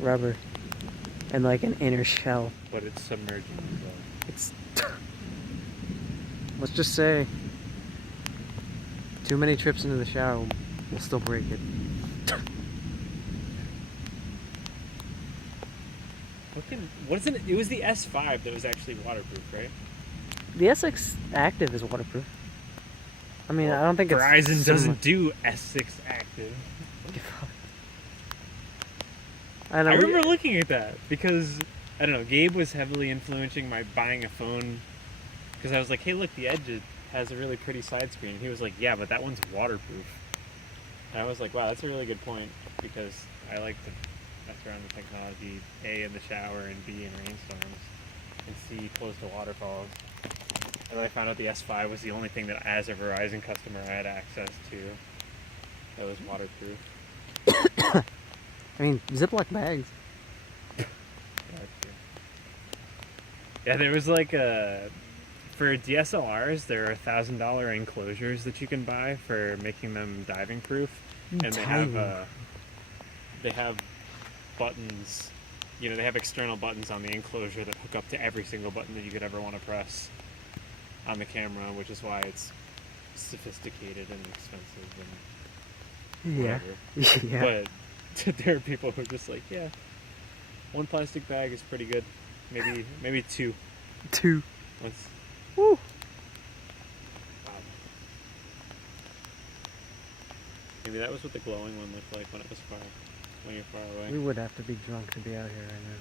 rubber and like an inner shell. But it's submerging as well. It's let's just say too many trips into the shower will still break it. What is it? It was the S5 that was actually waterproof, right? The SX Active is waterproof. I mean, I don't think it's Verizon so doesn't much. do S6 Active. I know. I remember looking at that because I don't know. Gabe was heavily influencing my buying a phone because I was like, "Hey, look, the Edge has a really pretty side screen." He was like, "Yeah, but that one's waterproof." And I was like, "Wow, that's a really good point," because I like to mess around with technology, A, in the shower, and B, in rainstorms, and C, close to waterfalls. And then I found out the S5 was the only thing that, as a Verizon customer, I had access to that was waterproof. I mean, Ziploc bags. Yeah, there was like for DSLRs, there are $1,000 enclosures that you can buy for making them diving proof, and they have buttons. You know, they have external buttons on the enclosure that hook up to every single button that you could ever want to press on the camera, which is why it's sophisticated and expensive and whatever. Yeah. But there are people who are just like, yeah, one plastic bag is pretty good. Maybe two. Two. Once. Woo. Wow. Maybe that was what the glowing one looked like when you're far away. We would have to be drunk to be out here right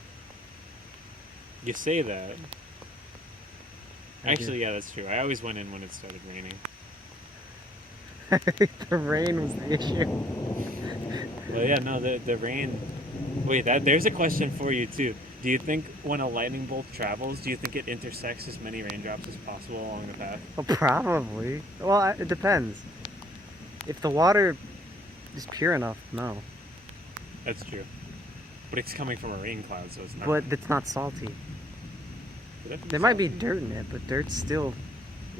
You say that. now. Actually, yeah, that's true. I always went in when it started raining. The rain was the issue. Well, yeah, no, the rain. Wait, there's a question for you too. Do you think when a lightning bolt travels, do you think it intersects as many raindrops as possible along the path? Well, probably. Well, it depends. If the water is pure enough, no. That's true. But it's coming from a rain cloud, so it's not. But it's not salty. There might be dirt in it, but dirt's still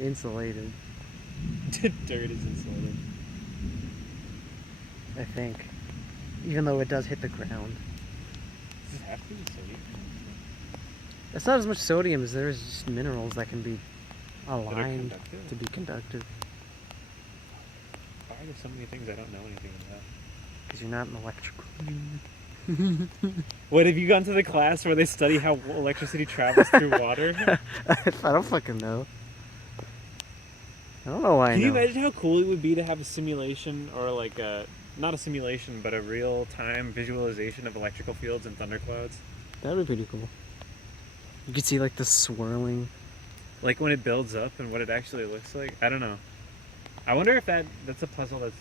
insulated, Dirt is insulated. I think. Even though it does hit the ground. Does it have to be sodium? It's not as much sodium as there is just minerals that can be That are aligned conductive? to be conductive. Why are there so many things I don't know anything about? Because you're not an electrical. What, have you gone to the class where they study how electricity travels through water? I don't fucking know. I don't know why I Can you know. imagine how cool it would be to have a simulation, or like not a simulation, but a real-time visualization of electrical fields and thunderclouds? That would be pretty cool. You could see like the swirling. Like when it builds up and what it actually looks like? I don't know. I wonder if that's a puzzle that's...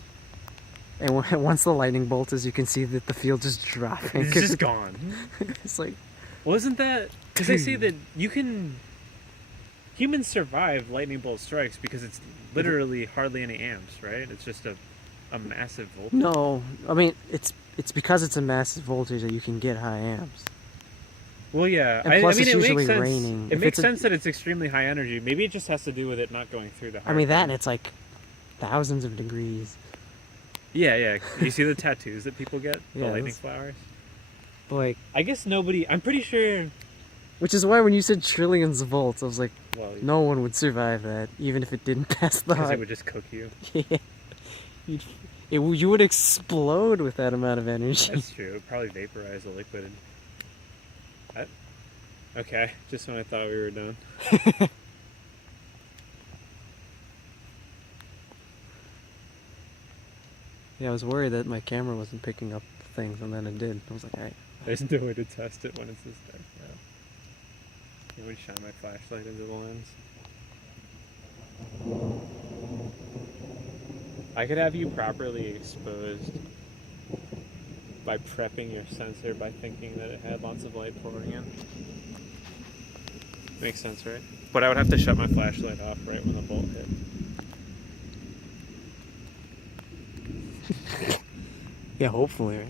And once the lightning bolt is, you can see that the field just dropping. It's just gone. It's like... Wasn't that... Because they say that you can... Humans survive lightning bolt strikes because it's literally hardly any amps, right? It's just a massive voltage. No, I mean, it's because it's a massive voltage that you can get high amps. Well, yeah. And plus I mean, it's it makes usually sense. raining. It If makes it's a- sense that it's extremely high energy. Maybe it just has to do with it not going through the I heart. mean, that and it's like thousands of degrees. Yeah, yeah. You see the tattoos that people get? The Yeah, lightning that's- flowers? Like, I guess nobody... I'm pretty sure... which is why when you said trillions of volts, I was like, Well, no one would survive that, even if it didn't pass the because heart. it would just cook you. Yeah. You would explode with that amount of energy. That's true. It would probably vaporize the liquid. Okay, just when I thought we were done. Yeah, I was worried that my camera wasn't picking up things, and then it did. I was like, alright. There's no way to test it when it's this dark now. You would shine my flashlight into the lens. I could have you properly exposed by prepping your sensor by thinking that it had lots of light pouring in. Makes sense, right? But I would have to shut my flashlight off right when the bolt hit. Yeah, hopefully, right?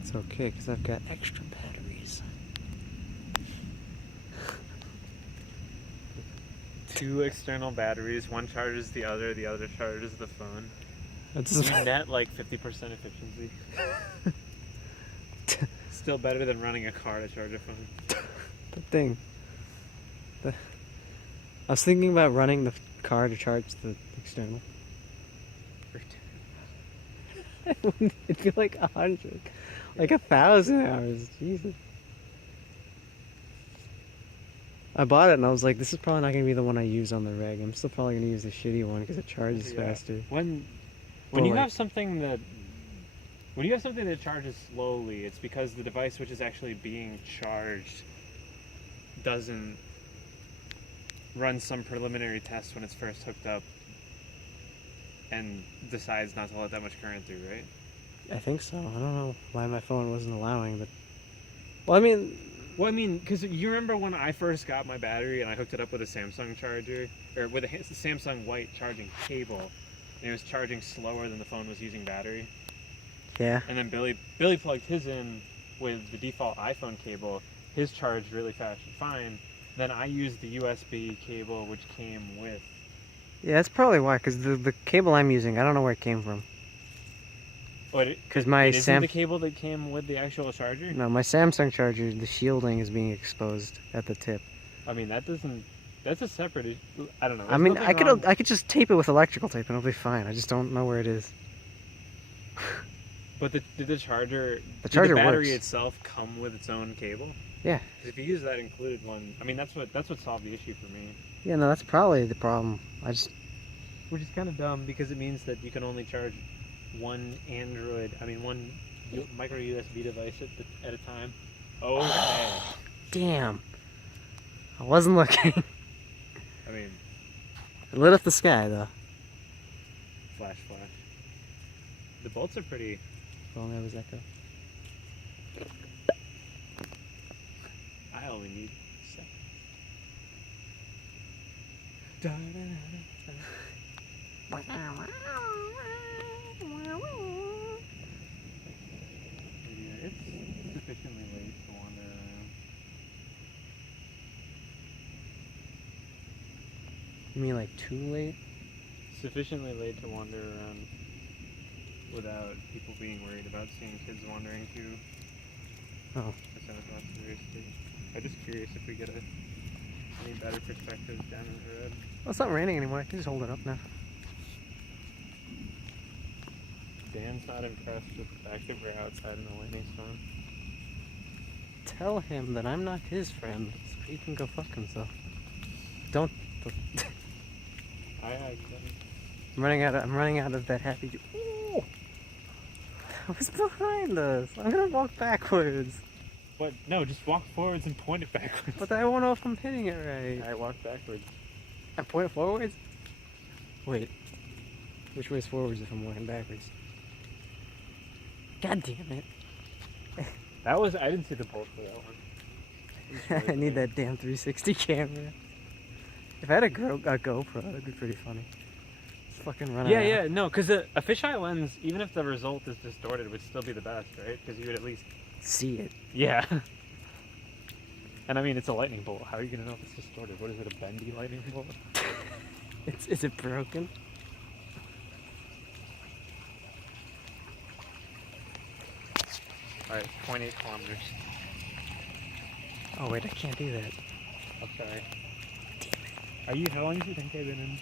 It's okay, because I've got extra batteries. 2 external batteries. One charges the other charges the phone. That's You net like 50% efficiency. Still better than running a car to charge a phone. the thing. I was thinking about running the car to charge the external. It'd be like 100, like 1,000 hours. Jesus. I bought it and I was like, this is probably not gonna be the one I use on the reg. I'm still probably gonna use the shitty one because it charges Yeah. faster. When But you like- have something that charges slowly, it's because the device which is actually being charged doesn't run some preliminary test when it's first hooked up and decides not to let that much current through, right? I think so. I don't know why my phone wasn't allowing, but well, I mean, Well, I mean, because you remember when I first got my battery and I hooked it up with a Samsung charger, or with a Samsung white charging cable, and it was charging slower than the phone was using battery. yeah. And then Billy plugged his in with the default iPhone cable. His charged really fast and fine. Then I used the USB cable which came with. Yeah, that's probably why, because the cable I'm using, I don't know where it came from. But 'Cause my it isn't Sam- the cable that came with the actual charger. No, my Samsung charger, the shielding is being exposed at the tip. I mean that doesn't. That's a separate issue. I don't know. I mean, There's nothing wrong- I could just tape it with electrical tape and it'll be fine. I just don't know where it is. But did the charger? The charger did the battery works. itself come with its own cable? Yeah. 'Cause if you use that included one, I mean that's what solved the issue for me. Yeah, no, that's probably the problem. Which is kind of dumb because it means that you can only charge one micro USB device at a time. Oh, okay. Damn. I wasn't looking. I mean, It lit up the sky though. flash. The bolts are pretty. If only I was echo. I only need seconds. It's sufficiently late to wander around. You mean like too late? Sufficiently late to wander around without people being worried about seeing kids wandering too. Oh. That sounds not seriously. I'm just curious if we get any better perspectives down the road. Well, it's not raining anymore. I can just hold it up now. Dan's not impressed with the fact that we're outside in a lightning storm. Tell him that I'm not his friend, so he can go fuck himself. Don't. I'm running out of that happy. Ooh! That was behind us. I'm gonna walk backwards. But no, just walk forwards and point it backwards. But I won't know if I'm hitting it right. I walk backwards. I point it forwards? Wait. Which way is forwards if I'm walking backwards? God damn it. I didn't see the bolt for that one. I need that damn 360 camera. If I had a GoPro, that'd be pretty funny. Just fucking run around. Yeah, no, because a fisheye lens, even if the result is distorted, would still be the best, right? Because you would at least. See it. Yeah. And I mean, it's a lightning bolt. How are you going to know if it's distorted? What is it, a bendy lightning bolt? Is it broken? Alright, 0.8 kilometers. Oh wait, I can't do that. I'm sorry. Are you, how long do you think I've been in?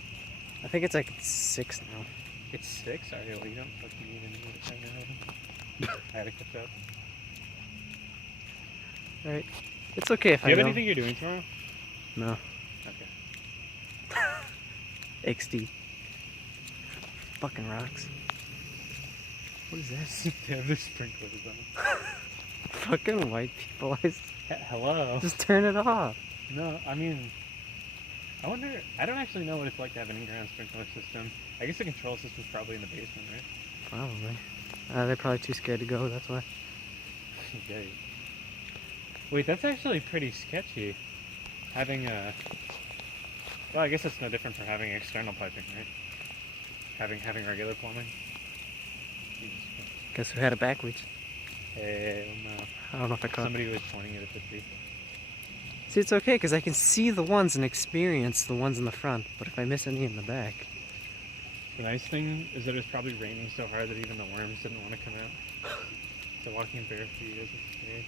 I think it's like 6 now. It's 6? Alright, well, you don't fucking need any more time now. I had to catch up. Alright. It's okay if Do you I have don't. anything you're doing tomorrow? No. Okay. XD. Fucking rocks. What is that? Damn, there's sprinklers on. Fucking white people. Hello? Just turn it off. No, I mean, I wonder, I don't actually know what it's like to have an in-ground sprinkler system. I guess the control system's probably in the basement, right? Probably. They're probably too scared to go, that's why. Okay. Wait, that's actually pretty sketchy. Having a... Well, I guess it's no different for having external piping, right? Having regular plumbing. Jesus Christ. Guess who had it backwards? Hell no. I don't know if I caught. Somebody was pointing it at the tree. See, it's okay because I can see the ones and experience the ones in the front, but if I miss any in the back. The nice thing is that it's probably raining so hard that even the worms didn't want to come out. So walking bare feet isn't scary.